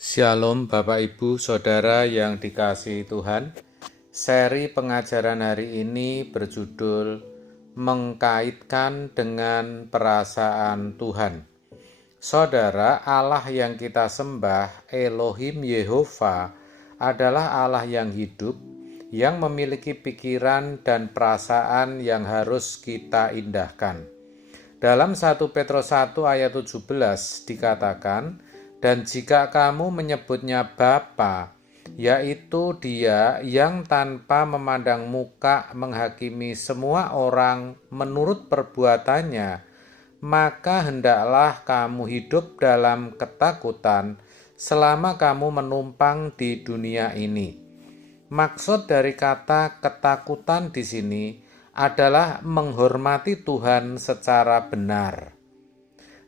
Shalom Bapak Ibu Saudara yang dikasihi Tuhan. Seri pengajaran hari ini berjudul Mengkaitkan dengan Perasaan Tuhan. Saudara, Allah yang kita sembah, Elohim Yehova, adalah Allah yang hidup, yang memiliki pikiran dan perasaan yang harus kita indahkan. Dalam 1 Petrus 1 ayat 17 dikatakan, "Dan jika kamu menyebutnya Bapa, yaitu Dia yang tanpa memandang muka menghakimi semua orang menurut perbuatannya, maka hendaklah kamu hidup dalam ketakutan selama kamu menumpang di dunia ini." Maksud dari kata ketakutan di sini adalah menghormati Tuhan secara benar.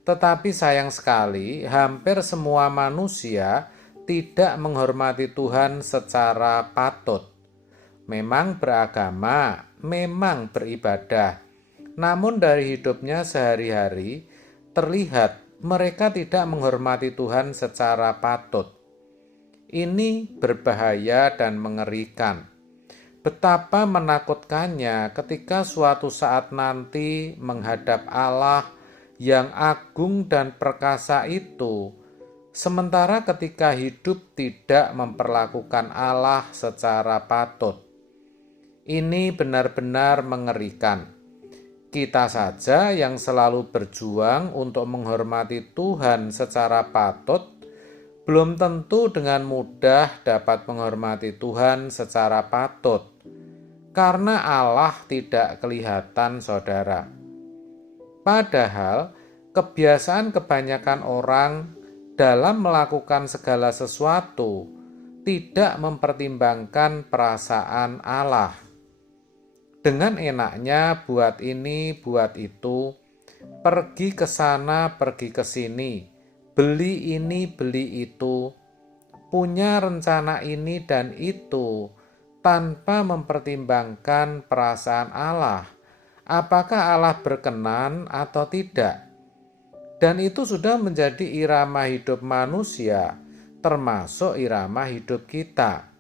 Tetapi sayang sekali, hampir semua manusia tidak menghormati Tuhan secara patut. Memang beragama, memang beribadah, namun dari hidupnya sehari-hari terlihat mereka tidak menghormati Tuhan secara patut. Ini berbahaya dan mengerikan. Betapa menakutkannya ketika suatu saat nanti menghadap Allah yang agung dan perkasa itu, sementara ketika hidup tidak memperlakukan Allah secara patut. Ini benar-benar mengerikan. Kita saja yang selalu berjuang untuk menghormati Tuhan secara patut, belum tentu dengan mudah dapat menghormati Tuhan secara patut, karena Allah tidak kelihatan, saudara. Padahal, kebiasaan kebanyakan orang dalam melakukan segala sesuatu tidak mempertimbangkan perasaan Allah. Dengan enaknya buat ini, buat itu, pergi ke sana, pergi ke sini, beli ini, beli itu, punya rencana ini dan itu, tanpa mempertimbangkan perasaan Allah. Apakah Allah berkenan atau tidak? Dan itu sudah menjadi irama hidup manusia, termasuk irama hidup kita.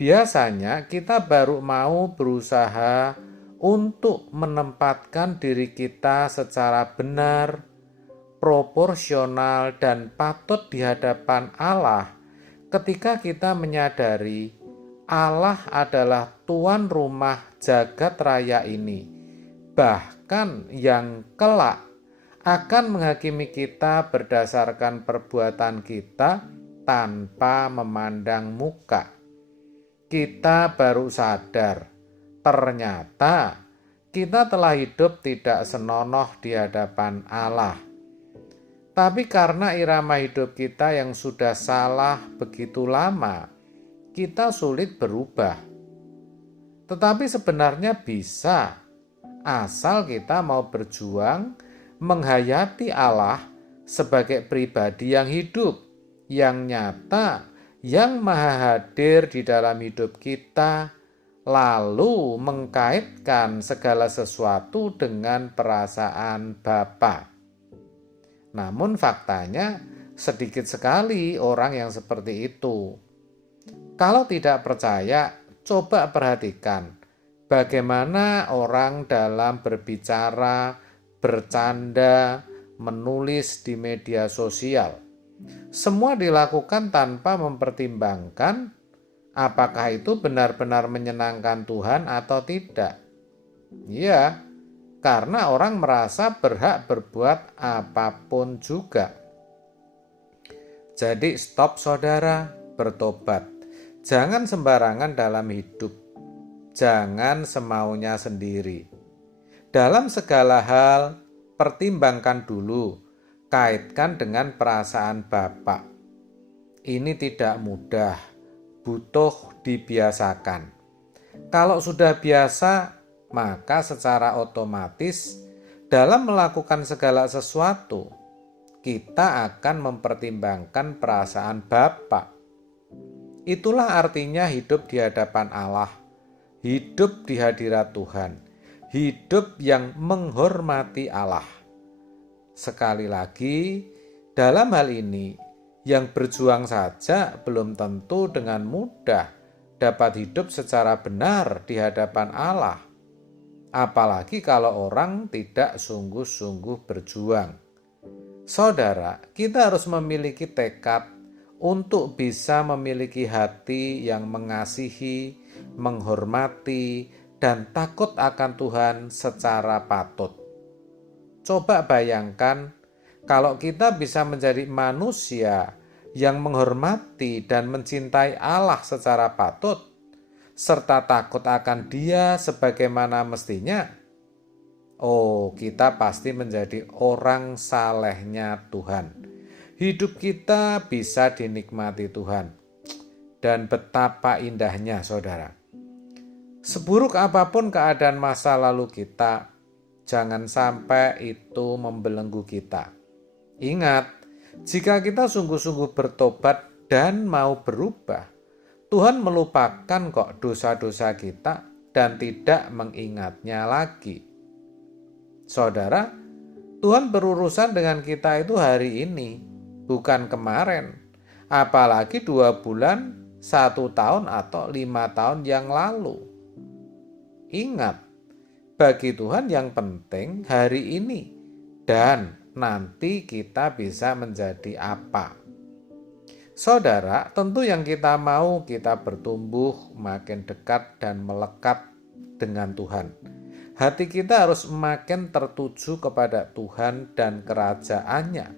Biasanya kita baru mau berusaha untuk menempatkan diri kita secara benar, proporsional, dan patut di hadapan Allah ketika kita menyadari Allah adalah tuan rumah jagat raya ini, bahkan yang kelak akan menghakimi kita berdasarkan perbuatan kita tanpa memandang muka. Kita baru sadar, ternyata kita telah hidup tidak senonoh di hadapan Allah. Tapi karena irama hidup kita yang sudah salah begitu lama, kita sulit berubah. Tetapi sebenarnya bisa, asal kita mau berjuang menghayati Allah sebagai pribadi yang hidup, yang nyata, yang maha hadir di dalam hidup kita, lalu mengkaitkan segala sesuatu dengan perasaan Bapa. Namun faktanya sedikit sekali orang yang seperti itu. Kalau tidak percaya, coba perhatikan bagaimana orang dalam berbicara, bercanda, menulis di media sosial. Semua dilakukan tanpa mempertimbangkan apakah itu benar-benar menyenangkan Tuhan atau tidak. Ya, karena orang merasa berhak berbuat apapun juga. Jadi stop, saudara, bertobat. Jangan sembarangan dalam hidup. Jangan semaunya sendiri. Dalam segala hal, pertimbangkan dulu, kaitkan dengan perasaan Bapa. Ini tidak mudah, butuh dibiasakan. Kalau sudah biasa, maka secara otomatis dalam melakukan segala sesuatu, kita akan mempertimbangkan perasaan Bapa. Itulah artinya hidup di hadapan Allah, hidup di hadirat Tuhan, hidup yang menghormati Allah. Sekali lagi, dalam hal ini, Yang berjuang saja belum tentu dengan mudah dapat hidup secara benar di hadapan Allah. Apalagi kalau orang tidak sungguh-sungguh berjuang. Saudara, kita harus memiliki tekad untuk bisa memiliki hati yang mengasihi, menghormati, dan takut akan Tuhan secara patut. Coba bayangkan kalau kita bisa menjadi manusia yang menghormati dan mencintai Allah secara patut, serta takut akan Dia sebagaimana mestinya, kita pasti menjadi orang salehnya Tuhan. Hidup kita bisa dinikmati Tuhan. Dan betapa indahnya, saudara. Seburuk apapun keadaan masa lalu kita, jangan sampai itu membelenggu kita. Ingat, jika kita sungguh-sungguh bertobat dan mau berubah, Tuhan melupakan kok dosa-dosa kita dan tidak mengingatnya lagi. Saudara, Tuhan berurusan dengan kita itu hari ini, bukan kemarin. Apalagi 2 bulan, 1 tahun atau 5 tahun yang lalu. Ingat, bagi Tuhan yang penting hari ini dan nanti kita bisa menjadi apa. Saudara, tentu yang kita mau kita bertumbuh makin dekat dan melekat dengan Tuhan. Hati kita harus makin tertuju kepada Tuhan dan kerajaannya.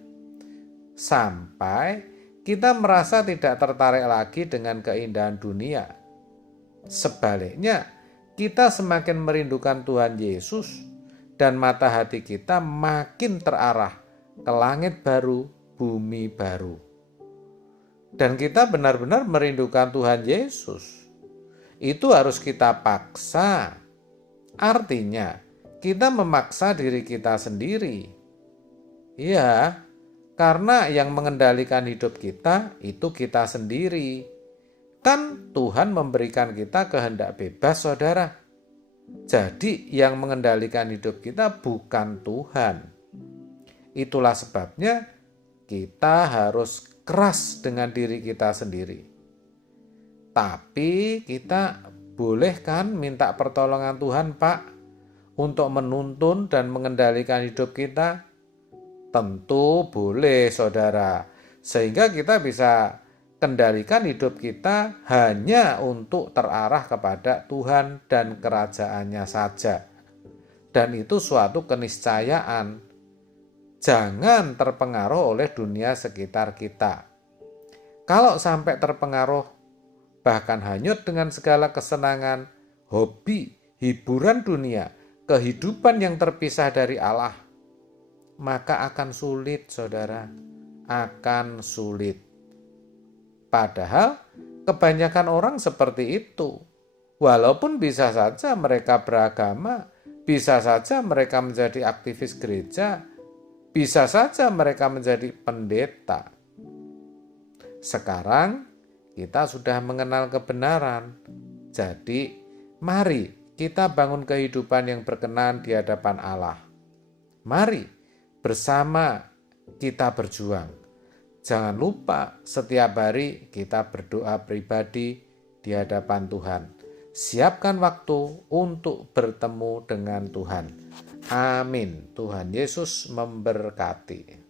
Sampai kita merasa tidak tertarik lagi dengan keindahan dunia. Sebaliknya, kita semakin merindukan Tuhan Yesus dan mata hati kita makin terarah ke langit baru, bumi baru. Dan kita benar-benar merindukan Tuhan Yesus. Itu harus kita paksa. Artinya, kita memaksa diri kita sendiri. Ya, karena yang mengendalikan hidup kita itu kita sendiri. Kan Tuhan memberikan kita kehendak bebas, saudara. Jadi yang mengendalikan hidup kita bukan Tuhan. Itulah sebabnya kita harus keras dengan diri kita sendiri. Tapi kita boleh kan minta pertolongan Tuhan, Pak, untuk menuntun dan mengendalikan hidup kita? Tentu boleh, saudara. Sehingga kita bisa kendalikan hidup kita hanya untuk terarah kepada Tuhan dan kerajaannya saja. Dan itu suatu keniscayaan. Jangan terpengaruh oleh dunia sekitar kita. Kalau sampai terpengaruh, bahkan hanyut dengan segala kesenangan, hobi, hiburan dunia, kehidupan yang terpisah dari Allah, maka akan sulit, saudara. Akan sulit. Padahal kebanyakan orang seperti itu. Walaupun bisa saja mereka beragama, bisa saja mereka menjadi aktivis gereja, bisa saja mereka menjadi pendeta. Sekarang kita sudah mengenal kebenaran. Jadi mari kita bangun kehidupan yang berkenan di hadapan Allah. Mari bersama kita berjuang. Jangan lupa setiap hari kita berdoa pribadi di hadapan Tuhan. Siapkan waktu untuk bertemu dengan Tuhan. Amin. Tuhan Yesus memberkati.